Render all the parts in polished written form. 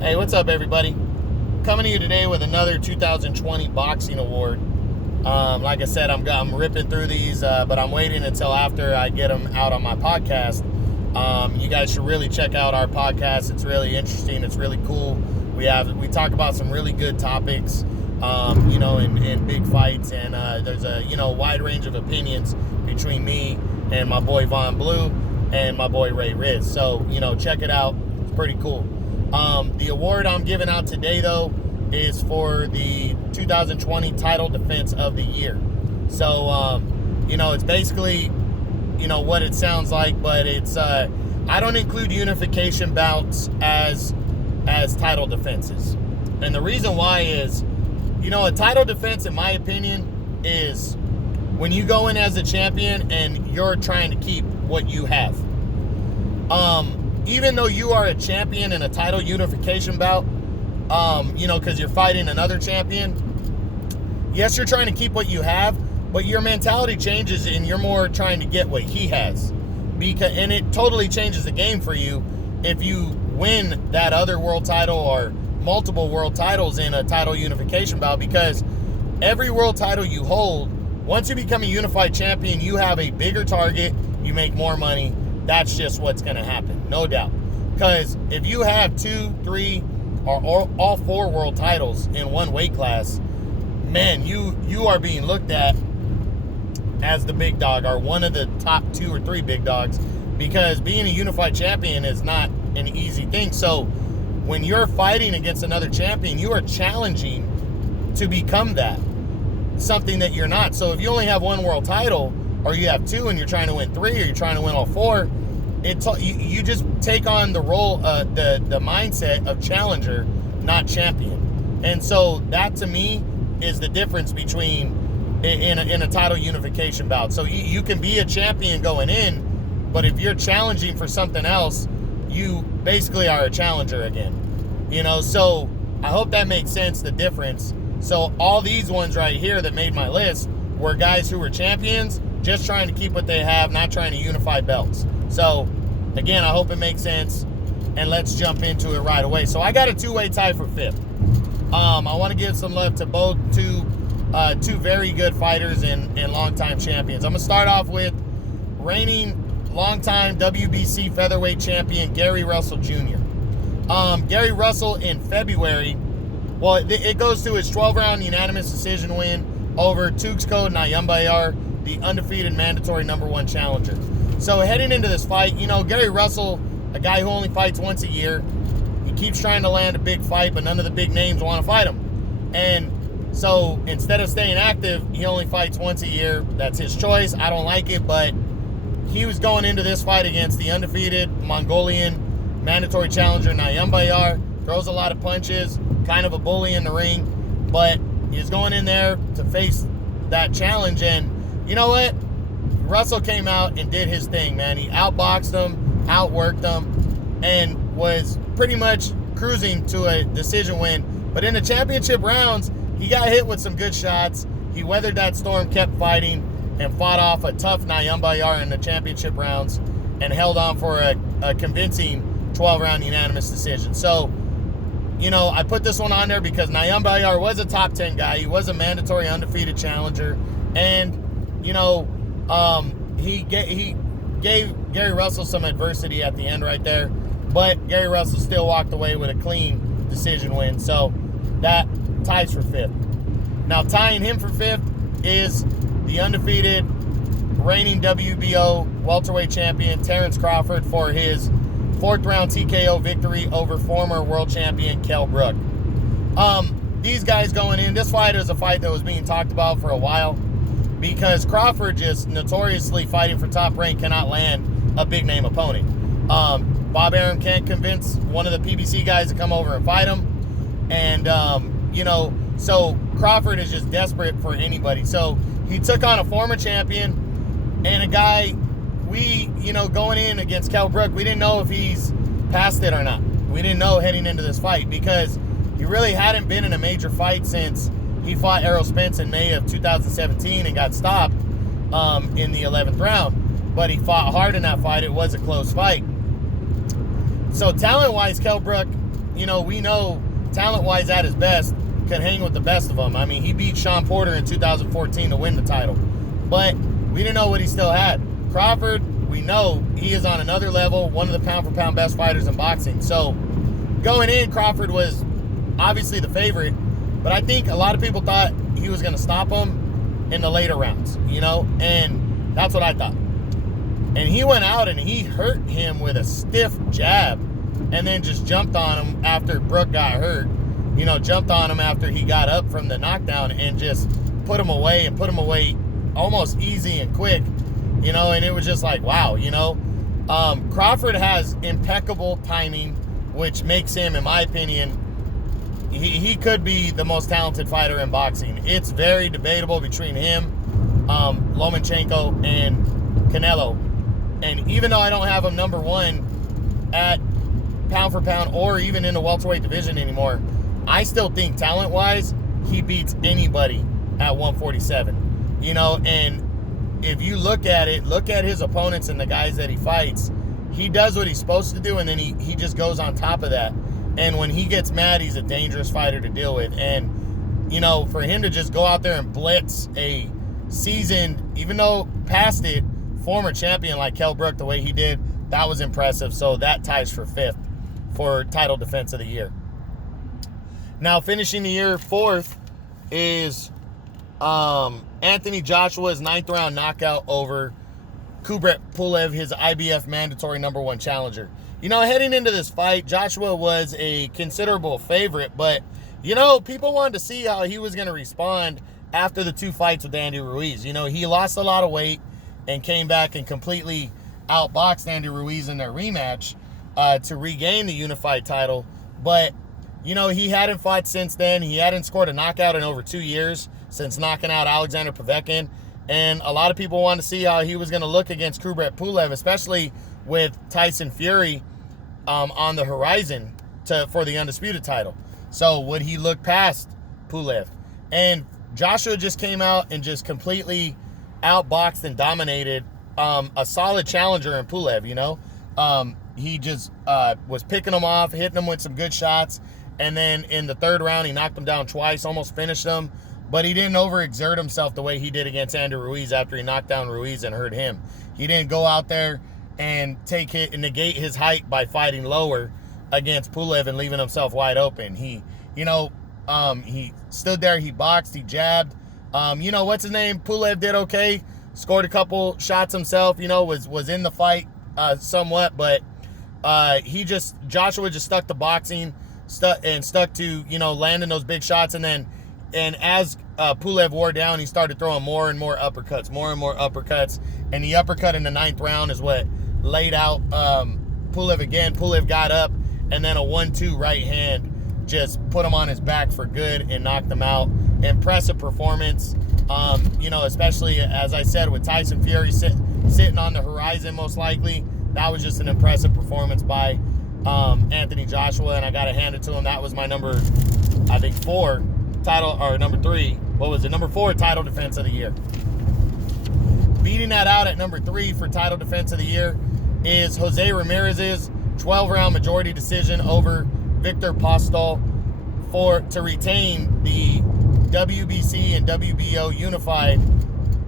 Hey, what's up, everybody? Coming to you today with another 2020 boxing award. Like I said, I'm ripping through these, but I'm waiting until after I get them out on my podcast. You guys should really check out our podcast. It's really interesting. It's really cool. We talk about some really good topics, in big fights, and there's a wide range of opinions between me and my boy Von Blue and my boy Ray Riz. So check it out. It's pretty cool. The award I'm giving out today, though, is for the 2020 Title Defense of the Year. So, it's basically, what it sounds like, but it's, I don't include unification bouts as title defenses. And the reason why is, a title defense, in my opinion, is when you go in as a champion and you're trying to keep what you have. Even though you are a champion in a title unification bout, because you're fighting another champion, yes, you're trying to keep what you have, but your mentality changes and you're more trying to get what he has. And it totally changes the game for you if you win that other world title or multiple world titles in a title unification bout, because every world title you hold, once you become a unified champion, you have a bigger target, you make more money. That's just what's going to happen, no doubt. Because if you have 2, 3, or all 4 world titles in one weight class, man, you are being looked at as the big dog, or one of the top 2 or 3 big dogs, because being a unified champion is not an easy thing. So when you're fighting against another champion, you are challenging to become that, something that you're not. So if you only have 1 world title, or you have 2 and you're trying to win 3, or you're trying to win all 4, you just take on the role, the mindset of challenger, not champion. And so that, to me, is the difference between in a title unification bout. So you can be a champion going in, but if you're challenging for something else, you basically are a challenger again. So I hope that makes sense, the difference. So all these ones right here that made my list were guys who were champions, just trying to keep what they have, not trying to unify belts. So, again, I hope it makes sense, and let's jump into it right away. So, I got a 2-way tie for 5th. I want to give some love to both two very good fighters and longtime champions. I'm going to start off with reigning longtime WBC featherweight champion Gary Russell Jr. Gary Russell in February, it goes to his 12-round unanimous decision win over Tuxedo Nyambayar, the undefeated mandatory #1 challenger. So heading into this fight, Gary Russell, a guy who only fights once a year, he keeps trying to land a big fight, but none of the big names want to fight him. And so instead of staying active, he only fights once a year. That's his choice. I don't like it, but he was going into this fight against the undefeated Mongolian mandatory challenger Nyambayar. Throws a lot of punches, kind of a bully in the ring, but he's going in there to face that challenge. And you know what? Russell came out and did his thing, man. He outboxed him, outworked him, and was pretty much cruising to a decision win. But in the championship rounds, he got hit with some good shots. He weathered that storm, kept fighting, and fought off a tough Nyambayar in the championship rounds and held on for a convincing 12-round unanimous decision. So, I put this one on there because Nyambayar was a top 10 guy. He was a mandatory undefeated challenger. And, he gave Gary Russell some adversity at the end right there. But Gary Russell still walked away with a clean decision win. So that ties for 5th. Now, tying him for 5th is the undefeated reigning WBO welterweight champion Terrence Crawford for his 4th-round TKO victory over former world champion Kell Brook. These guys going in, this fight is a fight that was being talked about for a while, because Crawford, just notoriously fighting for top rank, cannot land a big-name opponent. Bob Arum can't convince one of the PBC guys to come over and fight him. And, so Crawford is just desperate for anybody. So he took on a former champion and a guy going in against Kell Brook, we didn't know if he's past it or not. We didn't know heading into this fight because he really hadn't been in a major fight since he fought Errol Spence in May of 2017 and got stopped in the 11th round. But he fought hard in that fight. It was a close fight. So talent-wise, Kell Brook, you know, we know talent-wise at his best could hang with the best of them. I mean, he beat Sean Porter in 2014 to win the title. But we didn't know what he still had. Crawford, we know he is on another level, one of the pound-for-pound best fighters in boxing. So going in, Crawford was obviously the favorite, but I think a lot of people thought he was going to stop him in the later rounds, you know, and that's what I thought. And he went out and he hurt him with a stiff jab and then just jumped on him after Brook got hurt. You know, jumped on him after he got up from the knockdown and just put him away almost easy and quick, you know, and it was just like, wow, you know. Crawford has impeccable timing, which makes him, in my opinion, he could be the most talented fighter in boxing. It's very debatable between him, Lomachenko, and Canelo. And even though I don't have him number one at pound for pound or even in the welterweight division anymore, I still think talent-wise, he beats anybody at 147. You know, and if you look at his opponents and the guys that he fights, he does what he's supposed to do, and then he just goes on top of that. And when he gets mad, he's a dangerous fighter to deal with. And, you know, for him to just go out there and blitz a seasoned, even though past it, former champion like Kell Brook the way he did, that was impressive. So that ties for 5th for title defense of the year. Now, finishing the year 4th is Anthony Joshua's 9th round knockout over Kubrat Pulev, his IBF mandatory number 1 challenger. You know, heading into this fight, Joshua was a considerable favorite, but, you know, people wanted to see how he was going to respond after the 2 fights with Andy Ruiz. You know, he lost a lot of weight and came back and completely outboxed Andy Ruiz in their rematch to regain the unified title. But, you know, he hadn't fought since then. He hadn't scored a knockout in over 2 years since knocking out Alexander Povetkin. And a lot of people wanted to see how he was going to look against Kubrat Pulev, especially with Tyson Fury on the horizon for the undisputed title. So would he look past Pulev? And Joshua just came out and just completely outboxed and dominated a solid challenger in Pulev, you know. He just was picking him off, hitting him with some good shots. And then in the 3rd round, he knocked him down twice, almost finished him. But he didn't overexert himself the way he did against Andy Ruiz after he knocked down Ruiz and hurt him. He didn't go out there and negate his height by fighting lower against Pulev and leaving himself wide open. He stood there, he boxed, he jabbed. You know, what's his name? Pulev did okay. Scored a couple shots himself, you know, was in the fight somewhat, but Joshua just stuck to boxing, stuck to, you know, landing those big shots, and as Pulev wore down, he started throwing more and more uppercuts, and the uppercut in the 9th round is what laid out Pulev again. Pulev got up, and then a 1-2 right hand just put him on his back for good and knocked him out. Impressive performance, you know, especially, as I said, with Tyson Fury sitting on the horizon most likely. That was just an impressive performance by Anthony Joshua, and I got to hand it to him. That was my number 4 title, or number 3. What was it? Number 4 title defense of the year. Beating that out at number 3 for title defense of the year is Jose Ramirez's 12-round majority decision over Victor Postol to retain the WBC and WBO unified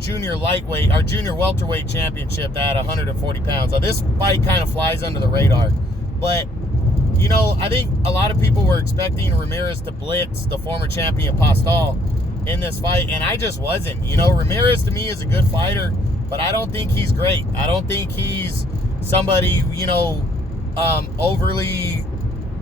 junior lightweight or junior welterweight championship at 140 pounds. Now, this fight kind of flies under the radar, but you know, I think a lot of people were expecting Ramirez to blitz the former champion Postol in this fight, and I just wasn't. You know, Ramirez to me is a good fighter, but I don't think he's great. I don't think he's somebody, you know, overly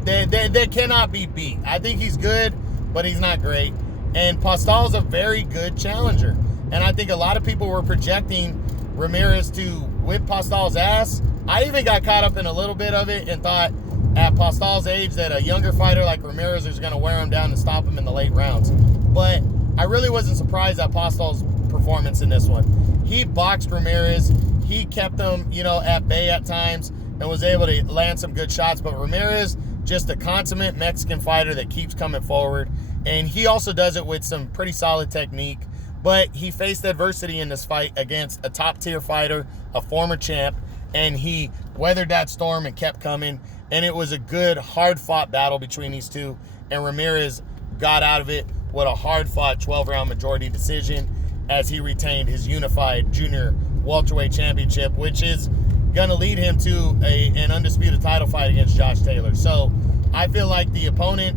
that cannot be beat. I think he's good, but he's not great. And Postol's a very good challenger. And I think a lot of people were projecting Ramirez to whip Postol's ass. I even got caught up in a little bit of it and thought at Postol's age that a younger fighter like Ramirez is going to wear him down and stop him in the late rounds. But I really wasn't surprised at Postol's performance in this one. He boxed Ramirez. He kept him, you know, at bay at times and was able to land some good shots. But Ramirez, just a consummate Mexican fighter that keeps coming forward. And he also does it with some pretty solid technique. But he faced adversity in this fight against a top-tier fighter, a former champ, and he weathered that storm and kept coming. And it was a good, hard-fought battle between these two. And Ramirez got out of it with a hard-fought 12-round majority decision as he retained his unified junior welterweight championship, which is going to lead him to an undisputed title fight against Josh Taylor. So I feel like the opponent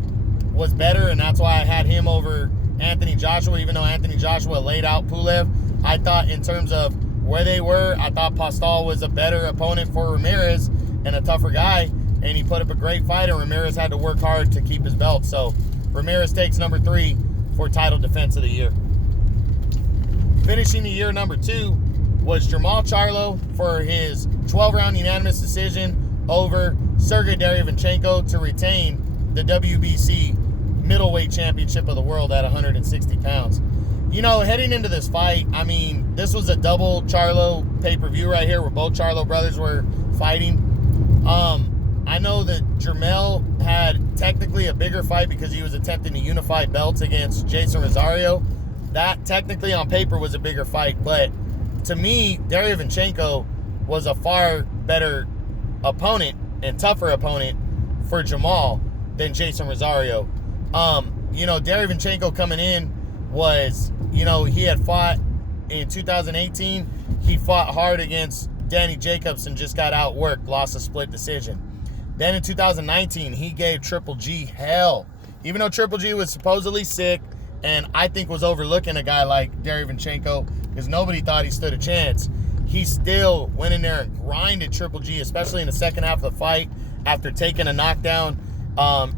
was better, and that's why I had him over Anthony Joshua, even though Anthony Joshua laid out Pulev. I thought in terms of where they were, I thought Postol was a better opponent for Ramirez and a tougher guy, and he put up a great fight, and Ramirez had to work hard to keep his belt. So Ramirez takes number 3 for title defense of the year. Finishing the year number 2 was Jermall Charlo for his 12-round unanimous decision over Sergey Derevyanchenko to retain the WBC middleweight championship of the world at 160 pounds. You know, heading into this fight, I mean, this was a double Charlo pay-per-view right here where both Charlo brothers were fighting. I know that Jermell had technically a bigger fight because he was attempting to unify belts against Jason Rosario. That technically on paper was a bigger fight, but to me, Derevyanchenko was a far better opponent and tougher opponent for Jermall than Jason Rosario. Derevyanchenko coming in was, he had fought in 2018. He fought hard against Danny Jacobs and just got outworked, lost a split decision. Then in 2019, he gave Triple G hell. Even though Triple G was supposedly sick and I think was overlooking a guy like Derevyanchenko because nobody thought he stood a chance, he still went in there and grinded Triple G, especially in the second half of the fight after taking a knockdown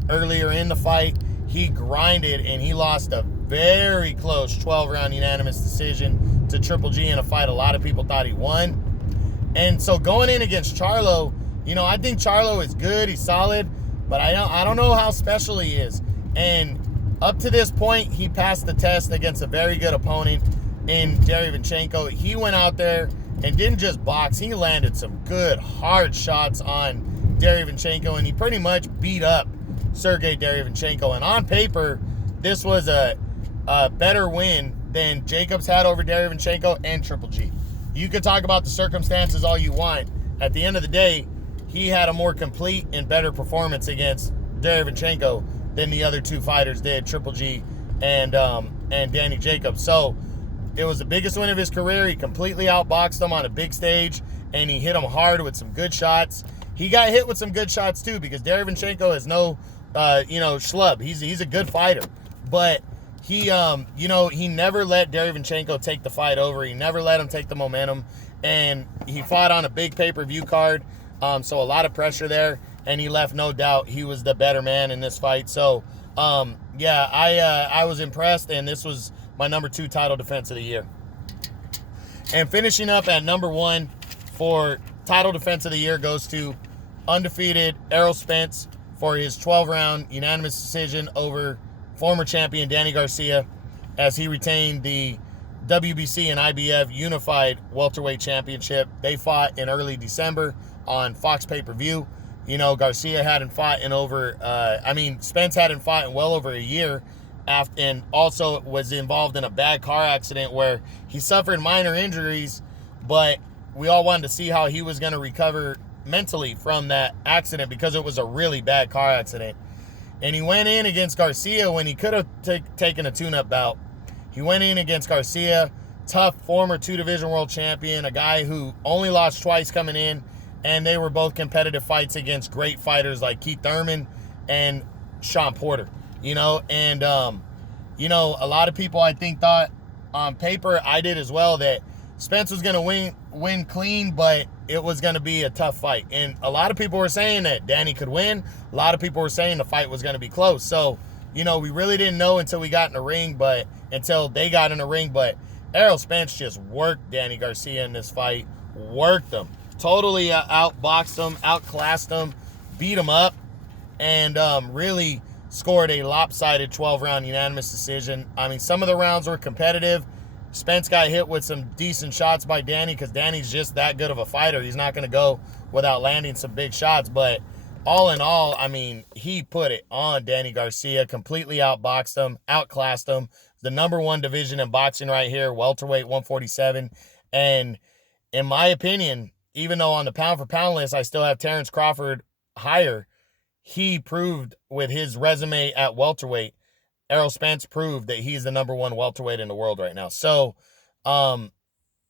earlier in the fight. He grinded and he lost a very close 12-round unanimous decision to Triple G in a fight a lot of people thought he won. And so going in against Charlo, I think Charlo is good, he's solid, but I don't know how special he is. And up to this point, he passed the test against a very good opponent in Derevyanchenko. He went out there and didn't just box, he landed some good, hard shots on Derevyanchenko, and he pretty much beat up Sergey Derevyanchenko. And on paper, this was a better win than Jacobs had over Derevyanchenko and Triple G. You could talk about the circumstances all you want. At the end of the day, he had a more complete and better performance against Derevyanchenko than the other two fighters did, Triple G and Danny Jacobs. So it was the biggest win of his career. He completely outboxed him on a big stage, and he hit him hard with some good shots. He got hit with some good shots too, because Derevyanchenko is no schlub. He's a good fighter, but he never let Derevyanchenko take the fight over. He never let him take the momentum, and he fought on a big pay-per-view card, so a lot of pressure there, and he left no doubt he was the better man in this fight. So I was impressed, and this was my number 2 title defense of the year. And finishing up at number 1 for title defense of the year goes to undefeated Errol Spence for his 12-round unanimous decision over former champion Danny Garcia as he retained the WBC and IBF unified welterweight championship. They fought in early December on Fox pay-per-view. Garcia hadn't fought in Spence hadn't fought in well over a year, and also was involved in a bad car accident where he suffered minor injuries, but we all wanted to see how he was going to recover mentally from that accident because it was a really bad car accident. And he went in against Garcia when he could have taken a tune-up bout. He went in against Garcia, tough former 2-division world champion, a guy who only lost twice coming in, and they were both competitive fights against great fighters like Keith Thurman and Sean Porter. A lot of people I think thought on paper, I did as well, that Spence was going to win clean, but it was going to be a tough fight. And a lot of people were saying that Danny could win. A lot of people were saying the fight was going to be close. So, we really didn't know until they got in the ring, but Errol Spence just worked Danny Garcia in this fight, worked him, totally outboxed him, outclassed him, beat him up, and really scored a lopsided 12-round unanimous decision. Some of the rounds were competitive. Spence got hit with some decent shots by Danny because Danny's just that good of a fighter. He's not going to go without landing some big shots. But all in all, he put it on Danny Garcia, completely outboxed him, outclassed him. The number 1 division in boxing right here, welterweight 147. And in my opinion, even though on the pound-for-pound list I still have Terrence Crawford higher, he proved with his resume at welterweight, Errol Spence proved that he's the number one welterweight in the world right now. So,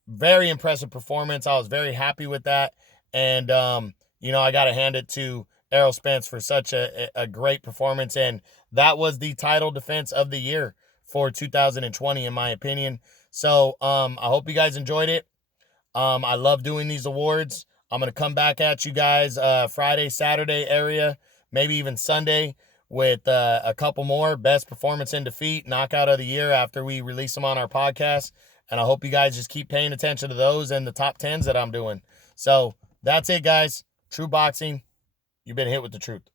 very impressive performance. I was very happy with that. And, I got to hand it to Errol Spence for such a great performance. And that was the title defense of the year for 2020, in my opinion. So, I hope you guys enjoyed it. I love doing these awards. I'm going to come back at you guys Friday, Saturday area, maybe even Sunday with a couple more best performance in defeat, knockout of the year after we release them on our podcast. And I hope you guys just keep paying attention to those and the top 10s that I'm doing. So that's it, guys. True Boxing. You've been hit with the truth.